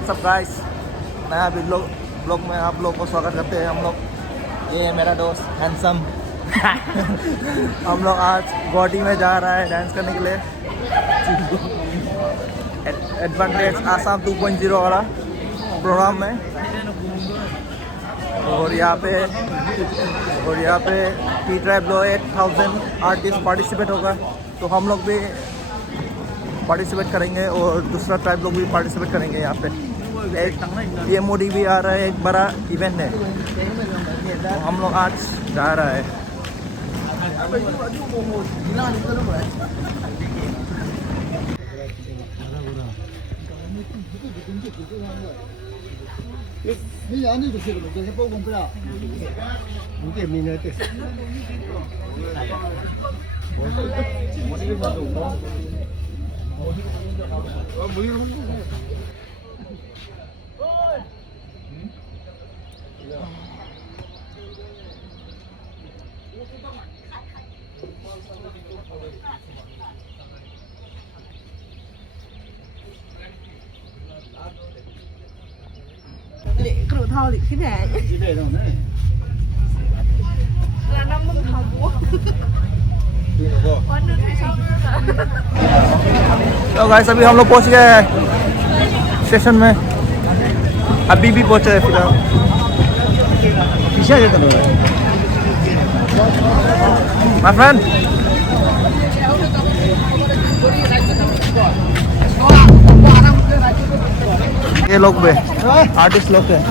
WhatsApp guys, नया blog में आप लोग को स्वागत करते हैं हम लोग। ये है मेरा दोस्त हैंडसम। हम लोग आज गुवाहाटी में जा रहा है डांस करने के लिए। एडवांटेज आसाम 2.0 वाला प्रोग्राम में। और यहाँ पे टी ट्राइब लो 8000 आर्टिस्ट पार्टिसिपेट होगा, तो हम लोग भी पार्टिसिपेट करेंगे और दूसरा ट्राइब लोग भी पार्टिसिपेट करेंगे। यहाँ पे एक ये मोदी भी आ रहा है, एक बड़ा इवेंट है, तो हम लोग आज जा रहा है। cửu thao thì cái này là 50 thao búa. तो गाइस अभी हम लोग पहुंच गए हैं स्टेशन में। अभी भी पहुंचे हैं फिलहाल। माय फ्रेंड, ये लोग भी आर्टिस्ट लोग हैं,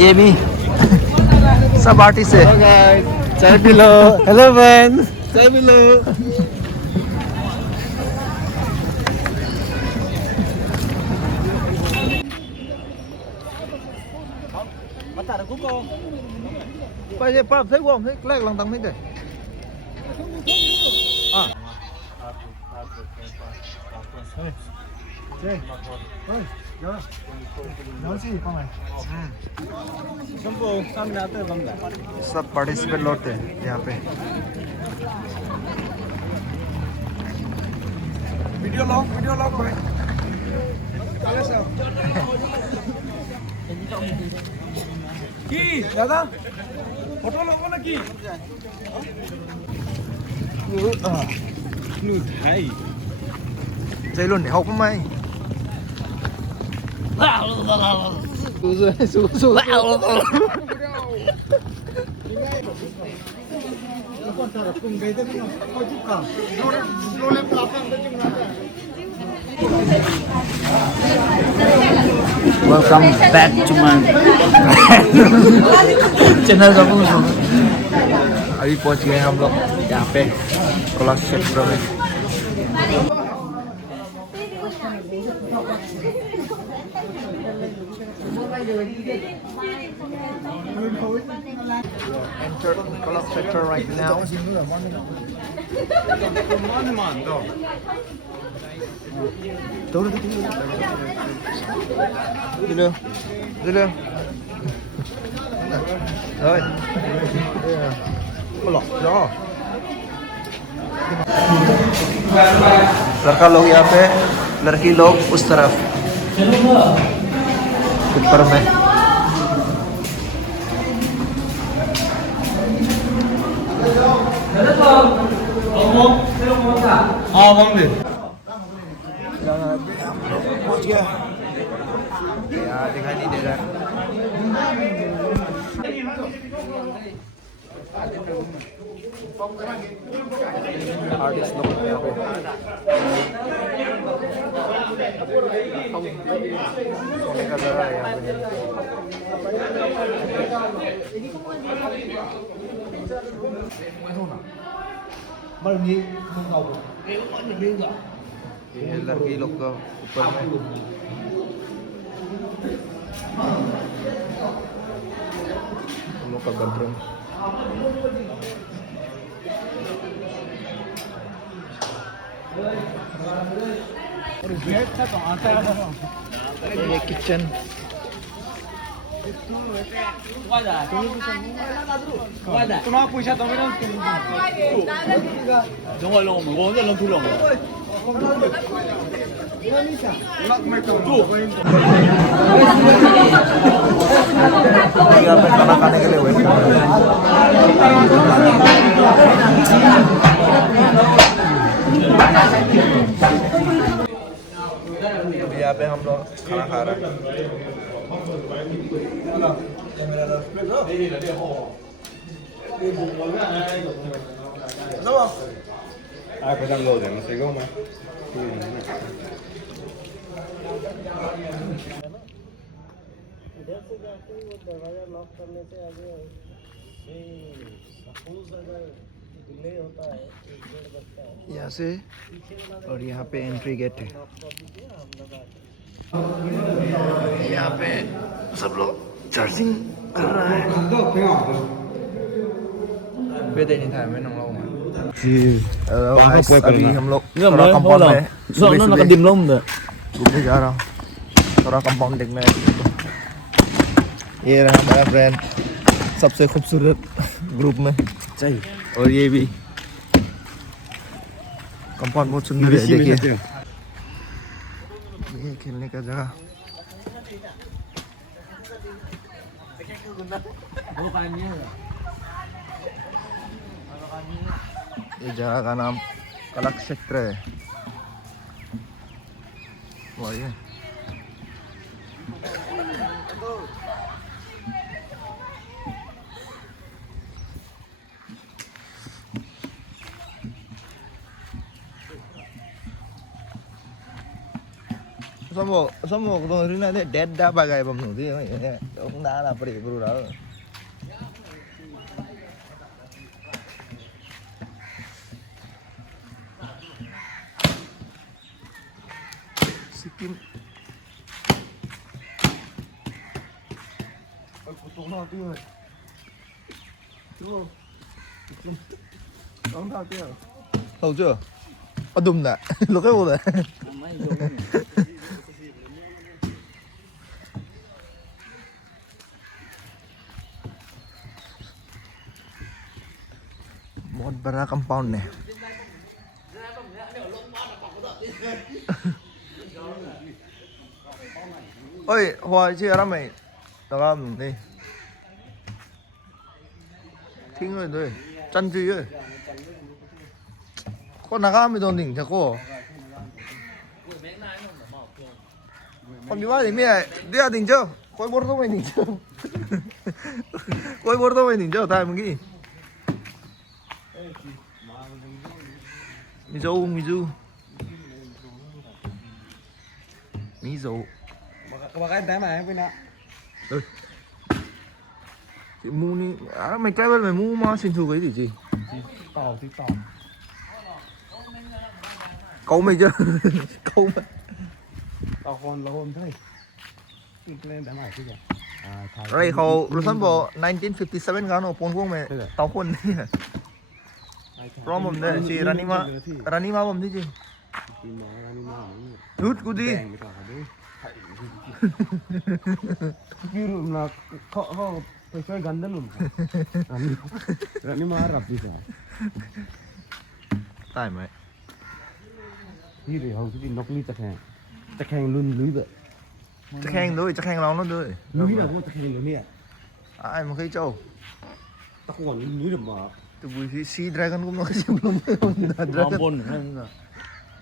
ये भी सब आर्टिस्ट है। चाय पी लो। हेलो फ्रेंड, चाय P low. Bây giờ Pháp thấy không? Thấy lek lần tăng thế kìa. À. सब पार्टिसिपेट लौटते हैं यहाँ पे। वीडियो लॉग भाई। की दादा फोटो लोगों ने की लूट हैใจรุ่นเขาก็ไม่สู้Welcome back to my channel का अभी पहुंच गए हम लोग यहाँ पे कोलार क्षेत्र में। Entered Kolar sector right now. Đi lên. Rồi. Có lọt đó. लड़का लोग यहाँ पे, लड़की लोग उस तरफ ऊपर में। पहुंच गया यार, दिखाई नहीं दे रहा। आर्टिस्ट लोग यहाँ पे सोने का जगह है यहाँ पे। ये लड़की लोग का ऊपर में हम लोग का बेडरूम। ये किचन। तुम्हारा पैसा तो मेरा जंगल लोग में वो जंगल यहाँ पे खाना खाने के लिए वेट कर रहे हैं। यहाँ पे हम लोग खाना खा रहे हैं। Ai có đang ngồi để nó xấy gông mà. यहाँ से और यहाँ पे एंट्री गेट है। यहाँ पे सब लोग चार्जिंग कर रहा है। बेटे नहीं था मैं नंगा हूँ अभी हम लोग थोड़ा कंपाउंड में घूमने जा रहा हूँ, थोड़ा कंपाउंड देखना है। ये रहा हमारा फ्रेंड सबसे खूबसूरत ग्रुप में चाहिए, और ये भी कंपाउंड बहुत सुंदर है। देखिए ये खेलने का जगह। ये जगह का नाम कलाक्षेत्र है। वही है। Sao một rồi thứ này dead đá ba gai bầm nổ tí này, ông đá là phải bự đó. Sikkim. Cuốn nào tiêu rồi. Đóng nào tiêu. Hầu chưa? Đùm nè, lúc cái bộ này. बहुत बड़ा compound है। ơi Hoài chia ra mày tao làm điทิ้งเลยด้วยจันจีเอ้ยคนนักไม่โดนหนิงจะโก้คนมีว่าดิเมียเดี๋ยวหนิงเจ้าคอยบดต้องไปหนิงเจ้าคอยบดต้องไปหนิงเจ้าตายเมื่อกี้มีdâuมีduมีdâu Mà cái đá mà bên nào? chị mua đi mày cái bên mày mua mà xin thử cái gì Tỏ thì tỏ. câu mày chưa câu mày Tỏ hồn là hồn thôi. Lên đá mày chứ kìa. đâyเขารู้สึกว่า1957กันโอ้ปนพวกแม่เตาคนนี่พร้อมผมเลยสิรันนี่มาผมดิจิหยุดกูดิ Cái room là họ phải chơi gần đến luôn. Rani mà rập đi sao? ตายไหม Đi để hầu cái nóc ly ta khen luôn lưới vậy. จะแข่งด้วยจะแข่งเรานั่นด้วย Lưới là cũng ta khen lưới nè. ไอ้มันเคยเจ้า Ta còn lưới được mà. ตัวบุยซีดรากันก็ไม่ชิมลมไม่ลมนะดรากัน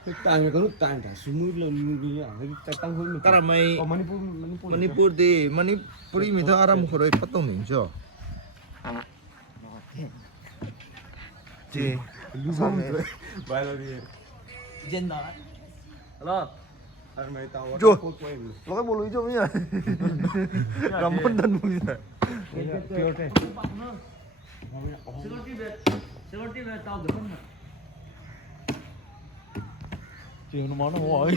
Cái tay mày có lúc tay cả xuống núi lên lưới à? Cái tăng hơn mình. ก็ทำไม Manipur. มณิปุรดีมณิปุรีมีท่าอารัมขรอยปัตตงหนิงเจ้าจี Lưới xong rồi. Bài là gì? Trên đó. Alo. Thằng mày tao Chưa. phốt quay mình. เราก็บลูจ้าไม่ใช่รำพันดันบุยเลย Kêu thế. Security về tao được không? Chiều nó món nó hỏi.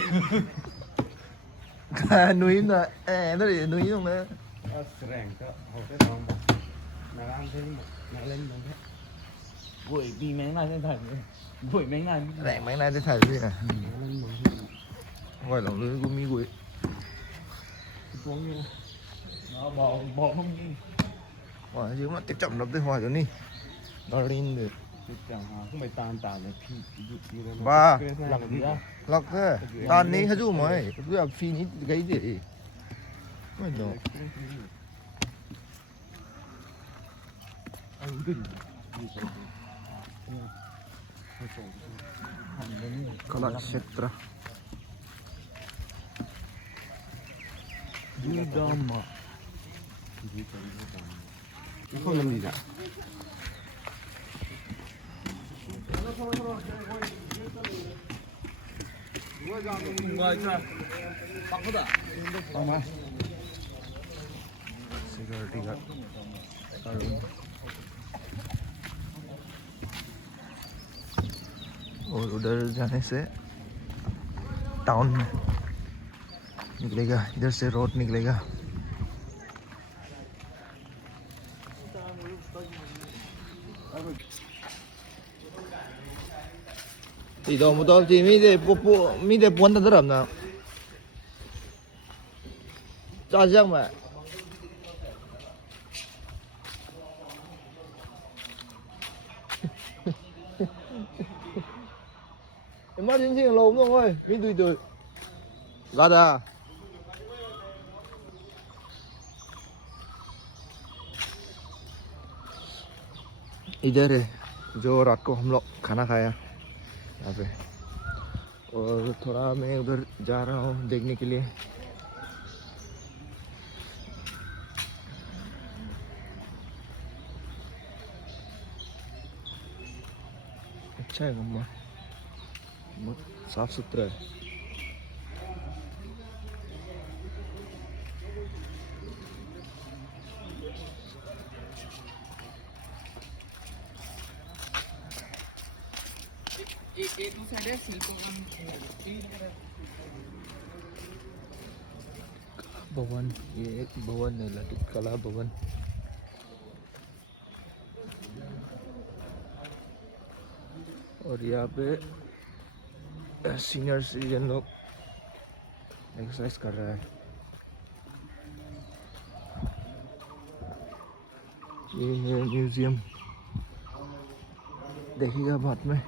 นุ้ยน่ะนั่นดินุ้ยตรงนั้น Rèn cho hầu cái đồng. Mà ăn thêm mà lên đồng hết. Buổi đi mấy ngày lên thẳng. Buổi mấy ngày. แรงไหมนายได้ถ่ายด้วยนะห่วยหลงเลยกูมีกุย Xuống như Nó bỏ không đi. ห่วยจริงมันติดจับรับด้วยห่วยตัวนี้ดอรินเด็ด ติดจังหาขึ้นไปตามเลยพี่อยู่ใน บ้า หลังนี้อ่ะ lọc thế tan ní hết chú mày cứ gặp phi ní cái gìไม่เนาะ Kalakshetra Yudama không làm gì cả security guard Arun और उधर जाने से town में निकलेगा इधर से road निकलेगा thì đồ một tô thì mi để buôn tao đầm nào cho riêng mà emergency lồm rồi mi tùy Gada इधर है जो रात को हम लोग खाना खाया यहाँ पे और थोड़ा मैं उधर जा रहा हूँ देखने के लिए अच्छा है गम्मा बहुत साफ सुथरा है भवन ये एक भवन है ललित कला भवन और यहाँ पे सीनियर सिटीजन लोग एक्सरसाइज कर रहा है ये है म्यूजियम देखिएगा बाद में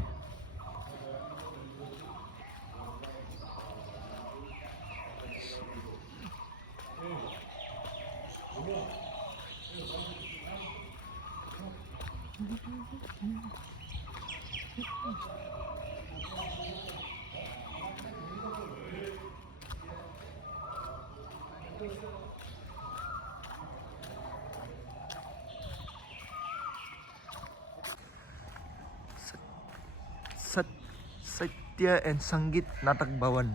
सत्य एंड संगीत नाटक भवन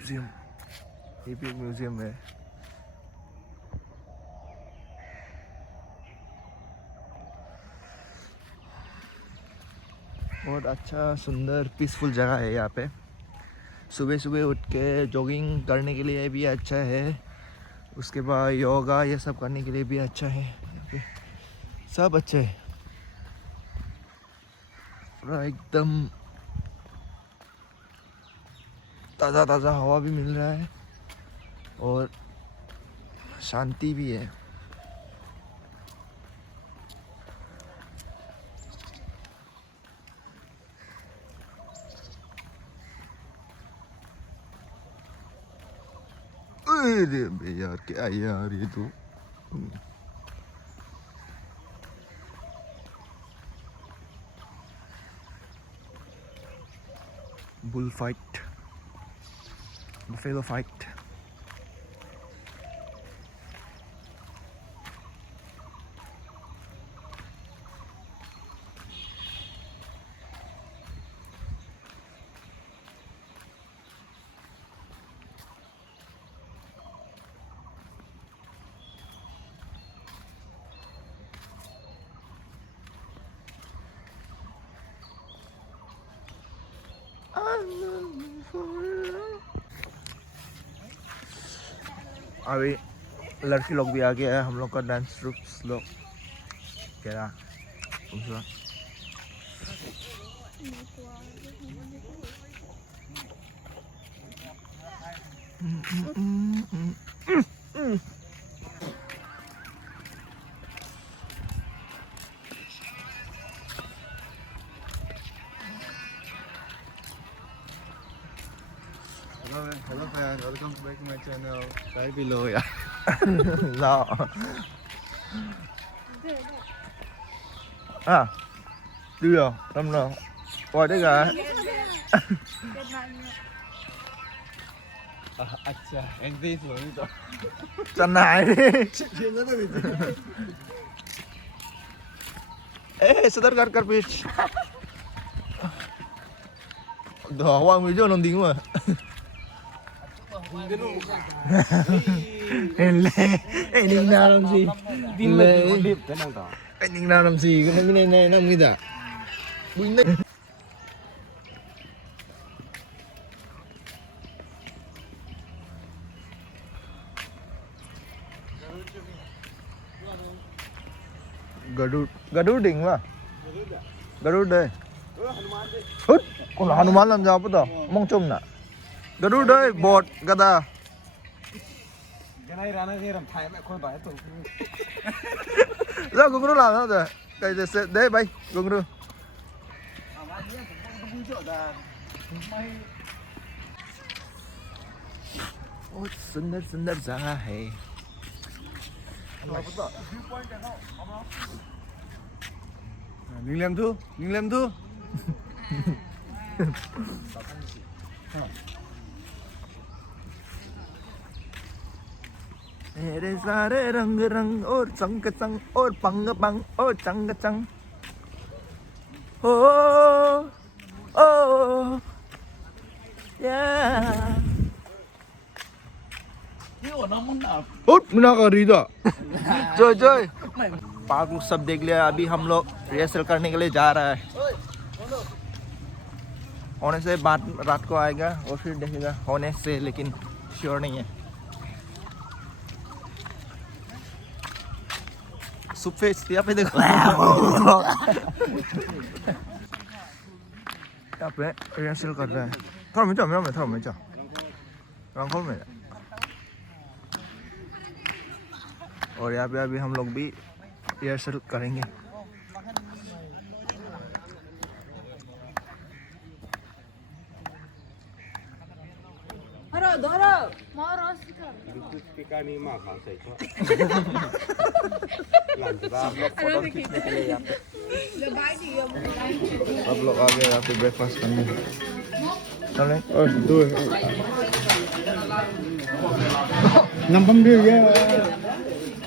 म्यूजियम ये भी एक म्यूजियम है बहुत अच्छा सुंदर पीसफुल जगह है यहाँ पे सुबह सुबह उठ के जॉगिंग करने के लिए भी अच्छा है उसके बाद योगा ये सब करने के लिए भी अच्छा है यहाँ पे सब अच्छा है पूरा एकदम ताज़ा ताज़ा हवा भी मिल रहा है और शांति भी है अरे बे यार क्या यार ये तो बुल फाइट buffalo fight अभी लड़की लोग भी आ गया है हम लोग का डांस ग्रुप्स लोग क्या दूसरा Hello fan, welcome back to my channel. Right below ya. Sao? À, đi rồi, năm nào? Ngoài đấy cả. अच्छा, एंट्री सोनी तो. Chân này đi. Sebentar kar pitch. Dah, wang video nonton mah. Ninh nào làm gì? Tin là có điệp cái nào đó. Anh Ninh nào làm gì? Cái này làm gì đã? Bùi Ninh. Garuda đỉnh mà. Garuda. Hút, con là Hanuman làm sao vậy? Mong trông nè. Garuda đây, bột, gada. Cái này ra nó kia làm thái mẹ khôi bái tổ. Ra gungru làm sao rồi? Cái đấy bay, gungru. Ôi, सुंदर जगह है. 닝렘 투, 닝렘 투. मेरे सारे रंग रंग और चंग चंग और पंग पंग और चंग चंग. ओ ओ yeah. उठ मिना कर रही था. जोय पार्क लोग सब देख लिया. अभी हम लोग रिहर्सल करने के लिए जा रहा है. होने से बाद रात को आएगा और फिर देखेगा होने से, लेकिन श्योर नहीं है. सुफेस यहाँ पे देखो. यहाँ पे रिहर्सल कर रहा है. थोड़ा में जा रंगों में. और यहाँ पे अभी हम लोग भी रिहर्सल करेंगे. Pika ni mah khang sai cho. सब लोग आ गए यहाँ पे ब्रेकफास्ट करने. चले. और दो Nampam dia ya.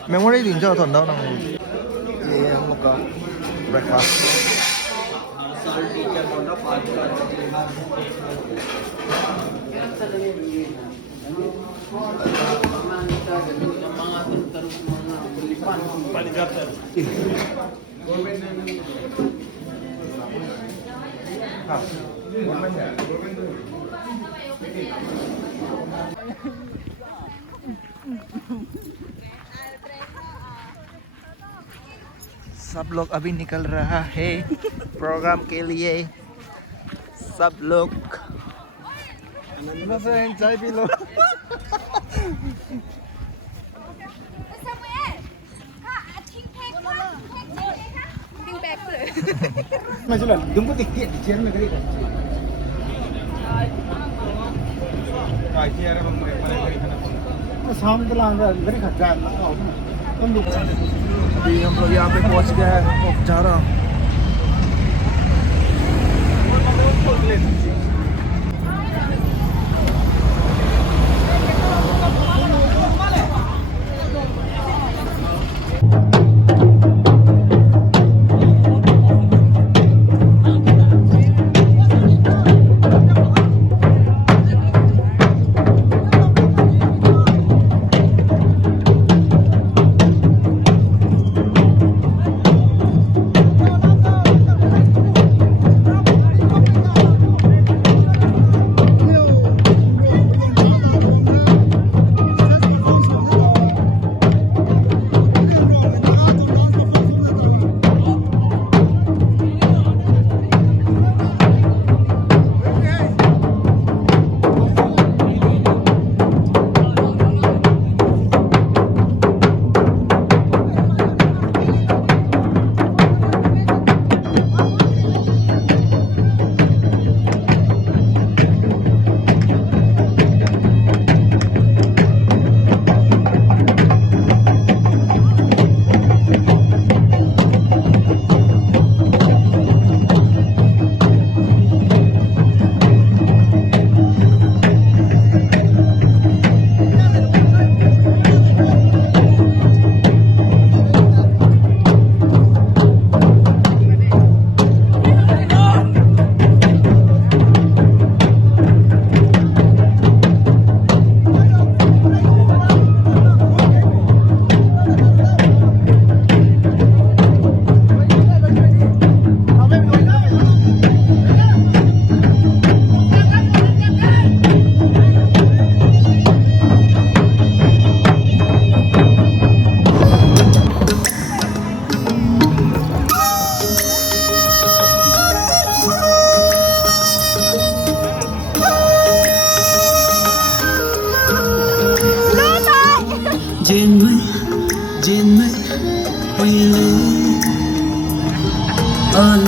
मेमोरी दिन जाओ तो अंदर ना. ये हम लोग का ब्रेकफास्ट. सब लोग अभी निकल रहा है प्रोग्राम के लिए. सब लोग चाय P low. Macam jemput tiket di Cian negeri. Kaki ada mana शाम को लांगा इधर ही खर्चा है तुम लोग. अभी हम लोग यहाँ पे पहुँच गए हैं. जा रहा हूँ. Thank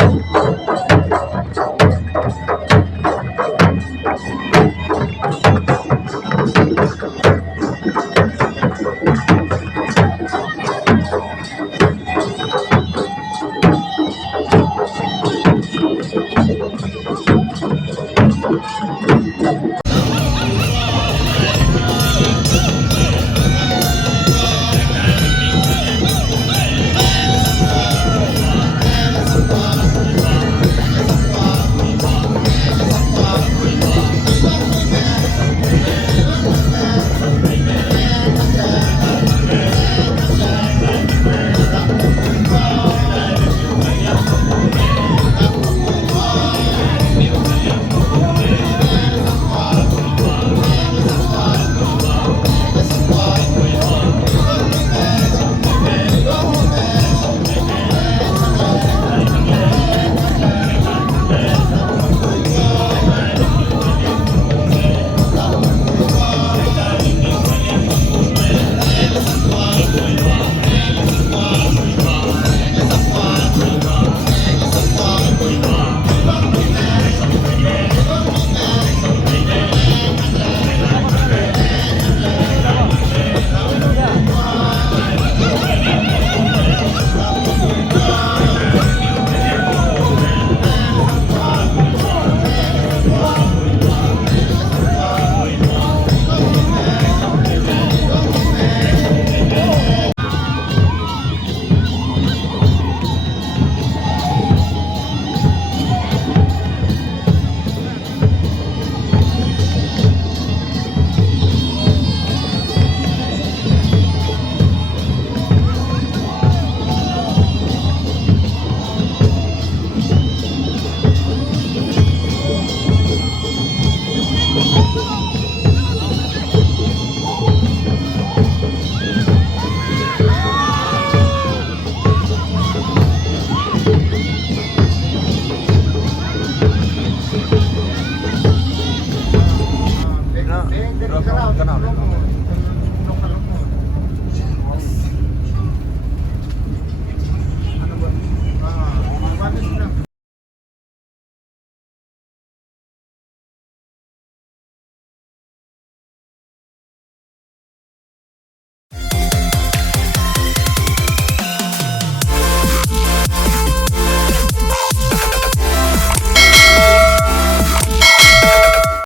you.